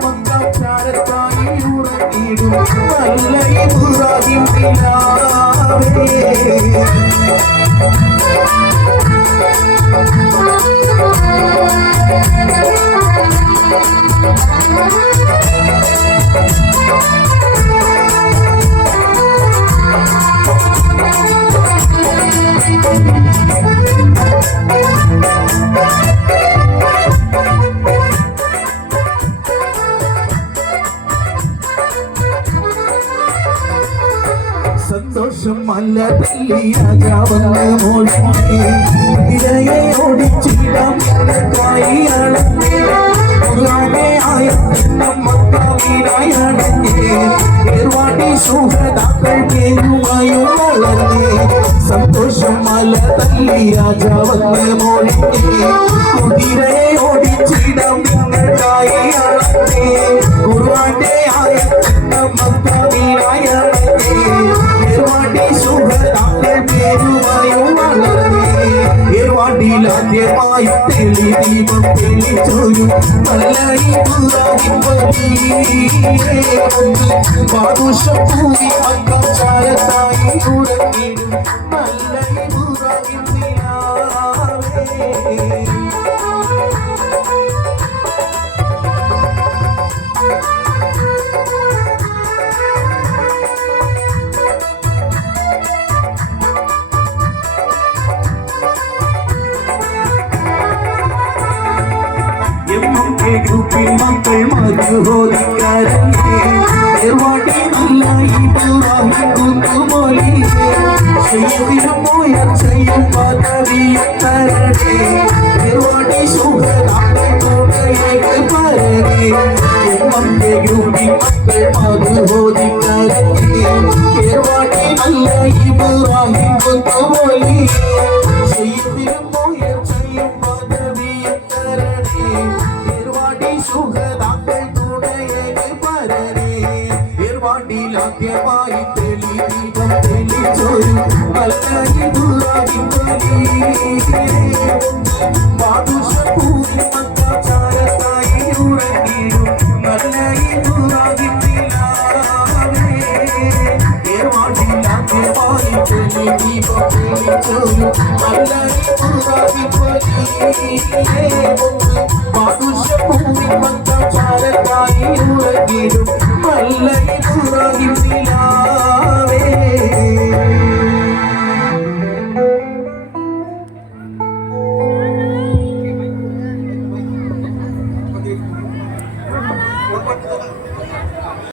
മക്കാചാരത്തായി ഉറങ്ങിടും നല്ല ഇബ്രാഹിം നിലാവേ സന്തോഷം മല്ല തല്ലിയാകാവെന്ന് മോഴിയെ നിരയെ ഓടിച്ചിടാം കായി അളന്നേ ഖുർആനെ ആയത്തും മക്കാവിലായി അടങ്ങേ ഏർവാടി സുഹദാക്കൾ പേരുമായും വളർന്നേ സന്തോഷം മല്ല തല്ലിയാകാവെന്ന് മോഴിയെ കുതിരയെ ഓടിച്ചിടാം കായി അളന്നേ ഖുർആനെ ആയത്തും മക്കാവിലായി അടങ്ങേ ാദ്യമായി തെളി ദീപം തെളിച്ചൊരു നല്ല ബാദുഷം പൂരി മക്കാചാരത്തായി ഉറങ്ങിടും നല്ല ഇബ്രാഹിം നിലാവേ ഗ്രൂപ്പിൽ മക്കൾ മധുഹോദിക്കാരേ ഏർവാടി നല്ല ഇബ്രാഹിം കുന്നുമൊലിയേ ചെയ്യും ഉയർച്ചയും പദവിയും തരണേ ഏർവാടി സുഹദാക്കൾ തുണയേക്ക് പരനേ എമ്മന്റെ ഗ്രൂപ്പിൽ മക്കൾ മധുഹോദിക്കാരേ ഏർവാടി നല്ല ഇബ്രാഹിം കുന്നുമൊലിയേ ചെയ്യും ഉയർച്ചയും പദവിയും തരണേ സുഹദാക്കൾ തുണയേക്ക് പരനേ ഏർവാടിയിലാദ്യമായി തെളി ദീപം തെളിച്ചൊരു നല്ല ഇബ്രാഹിം ബാദുഷപൂരി മക്കാചാരത്തായി ഉറങ്ങിടും നല്ല ഇബ്രാഹിം നിലാവേ ഏർവാടിയിലാദ്യമായി തെളി ദീപം തെളിച്ചൊരു നല്ല ഇബ്രാഹിം ബാദുഷപൂരി മക്കാചാരത്തായി ഉറങ്ങിടും നല്ല ഇബ്രാഹിം നിലാവേ